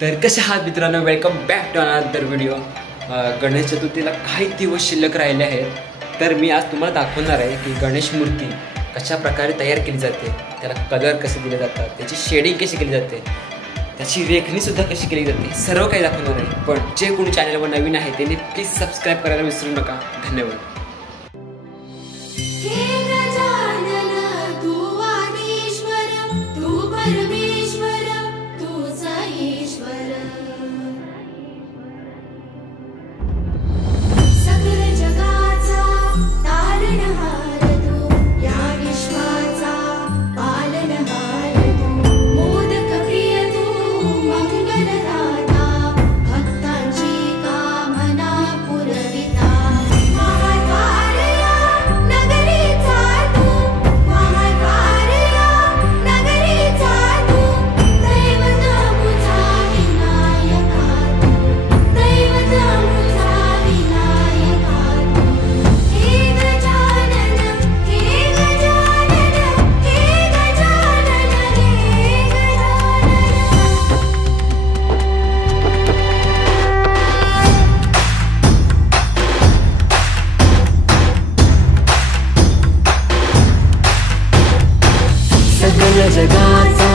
तर कसे आहात मित्रांनो, welcome back to another video. गणेश चतुर्थीला काही दिवस शिल्लक राहिले आहेत, तर मी आज तुम्हाला दाखवणार आहे की गणेश मूर्ती कशा प्रकारे तयार केली जाते, त्याला कलर कसे दिले जातात, त्याची शेडिंग कशी केली जाते, त्याची रेखणीसुद्धा कशी केली जाते, सर्व काही दाखवणार आहे। पण जे कोणी चॅनलवर नवीन आहे त्यांनी प्लीज सबस्क्राईब करायला विसरू नका। धन्यवाद। जगाचा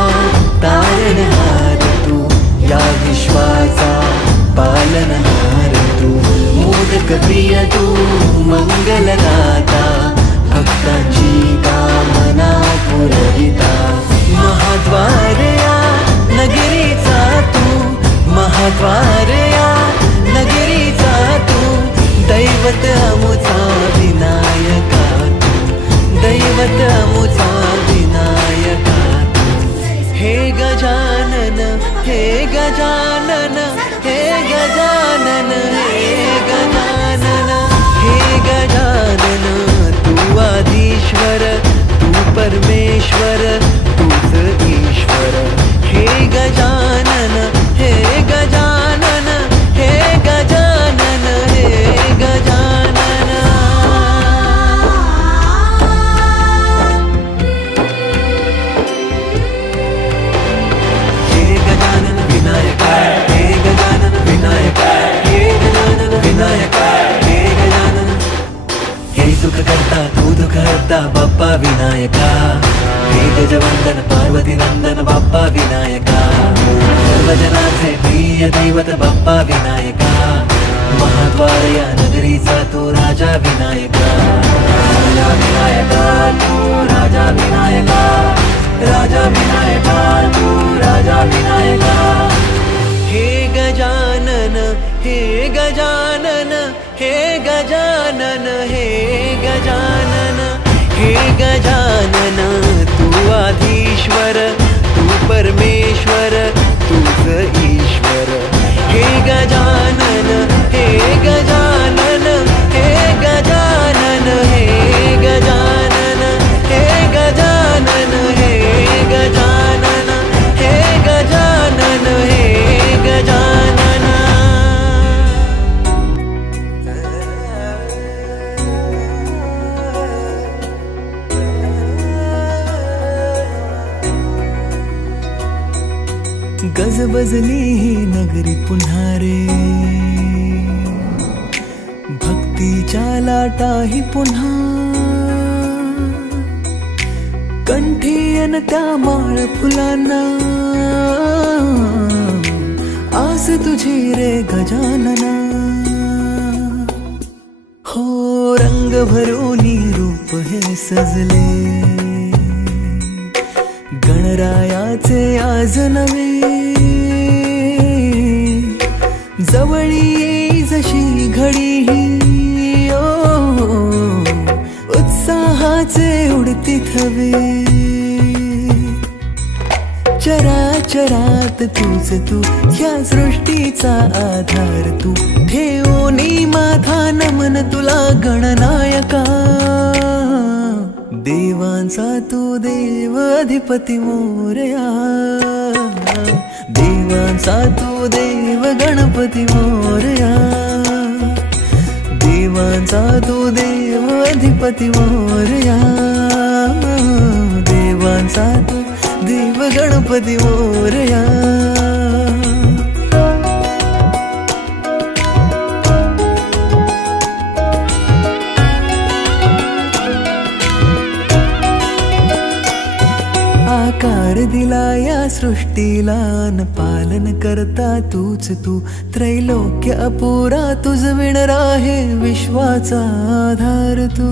तारणहार तू, या विश्वाचा पालनहार तू, मोदक प्रिय तू, मंगलदाता, भक्तांची कामना पुरविता, महाद्वार या नगरीचा तू, महाद्वार या नगरीचा तू, दैवत अमुचा विनायका तू, दैवत अमुचा विनायका। हे गजानन, हे गजानन, हे गजानन, हे गजानन, हे गजानन, तू आदिश्वर, तू परमेश्वर, तूच ईश्वर। हे गजानन, हे गजानन, हे गजानन, हे गजानन। सुख करता तू दुख हरता बाप्पा विनायका, हे गजवंदन पार्वती नंदन बाप्पा विनायका, सर्वजनाचे प्रिय दैवत बाप्पा विनायका, महाद्वार या नगरीचा तू राजा विनायका, राजा विनायका तू राजा विनायका, राजा विनायका तू राजा विनायका। हे गजानन, हे गजानन, हे गजानन, हे गजानन, हे गजानन, तू आदिश्वर, तू परमेश्वर, तूच ईश्वर। हे गजानन, हे गजानन, हे गजानन, हे गजानन, हे गजानन, हे गजानन, हे गजानन, हे गजानन। गजबजली ही नगरी पुन्हा रे, भक्तीच्या लाटाही पुन्हा, कंठी अन त्या माळ फुलांना, आस तुझी रे गजानना। हो रंग भरोनी रूप हे सजले, गणरायाचे आज नवे, जवळी येई जशी घडी ही, उत्साहाचे उडती थवे, चराचरात तूच तू, ह्या सृष्टीचा आधार तू, ठेवोनी माझा नमन तुला गणनायका, देवांचा तू देव अधिपती मोरया, देवांचा तू देव गणपती मोरया, देवांचा तू देव अधिपती मोरया, देवांचा तू देव गणपती मोरया। आधार दिला या सृष्टीला न पालन करता तूच तू त्रैलोक्य अपुरा तुझ विण राहे विश्वाचा आधार तू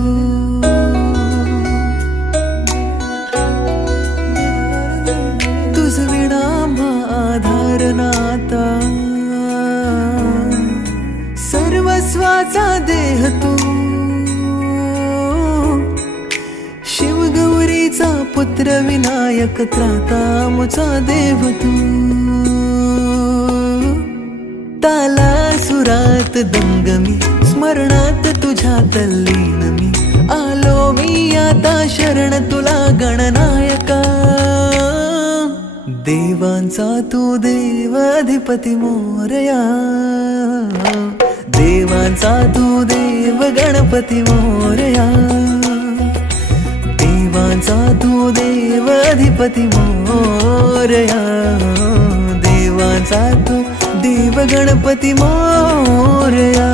तुझ विणा आधार नाता सर्वस्वाचा देह तू शिवगौरीचा पुत्र विनायक त्राता मुचा देव तू ताला सुरात दंगमी स्मरणात तुझ्या तल्लीन मी आलो मी आता शरण तुला गणनायका देवांचा तू देव अधिपती मोरया देवांचा तू देव गणपती मोरया देवांचा तू देव अधिपती मोरया देवांचा तू देव गणपती मोरया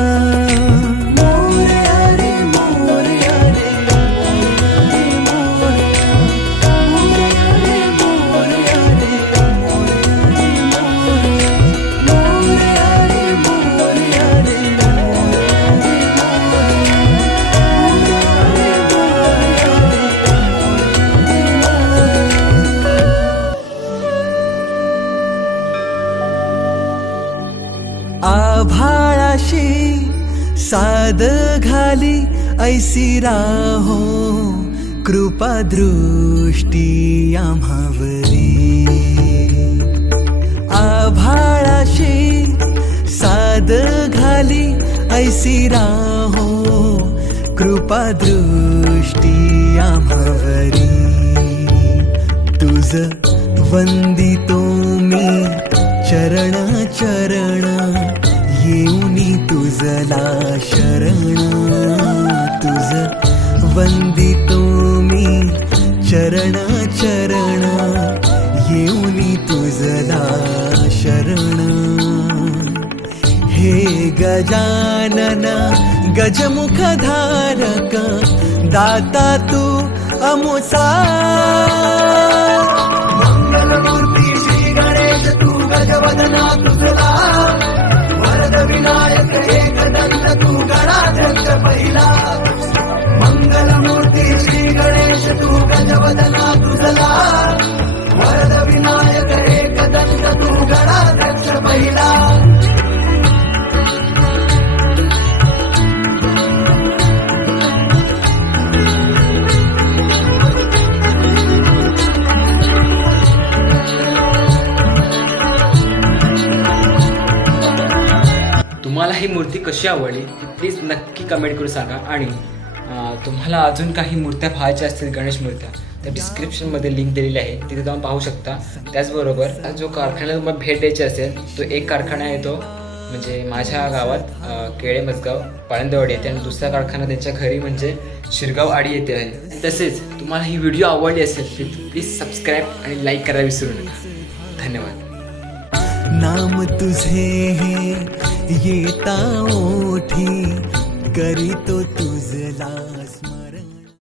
आभाळाशी साद घाली ऐसी राहो कृपा दृष्टी आम्हावरी आभाळाशी साद घाली ऐसी राहो कृपा दृष्टी आम्हावरी तुझ वंदितो मी चरण चरण येऊनी तुझला शरण तुझ वंदितो मी चरण चरण येऊनी तुझला शरण हे गजानन गजमुख धारक दाता तू अमुसा मंगलमूर्ती श्री गणेश तू गजवदना तुझला वरद विनायक एकदंत तू गणाध्यक्ष पहिला मंगलमूर्ती श्री गणेश तू गजवदना तुझला वरद विनायक एकदंत तू गणाध्यक्ष पहिला तुम्हाला ही मूर्ती कशी आवडली ती प्लीज नक्की कमेंट करून सांगा आणि तुम्हाला अजून काही मूर्त्या पाहायच्या असतील गणेश मूर्त्या तर डिस्क्रिप्शनमध्ये लिंक दिलेली आहे तिथे जाऊन पाहू शकता त्याचबरोबर जो कारखान्याला तुम्हाला भेट द्यायची असेल तो एक कारखाना येतो म्हणजे माझ्या गावात केळे मजगाव पाळंदवाडी येते आणि दुसरा कारखाना त्यांच्या घरी म्हणजे शिरगाव आडी येते आहे तसेच तुम्हाला ही व्हिडिओ आवडली असेल तर प्लीज सबस्क्राईब आणि लाईक करायला विसरू नका धन्यवाद नाम तुझे हे येता ओठी करीतो तुझला स्मरण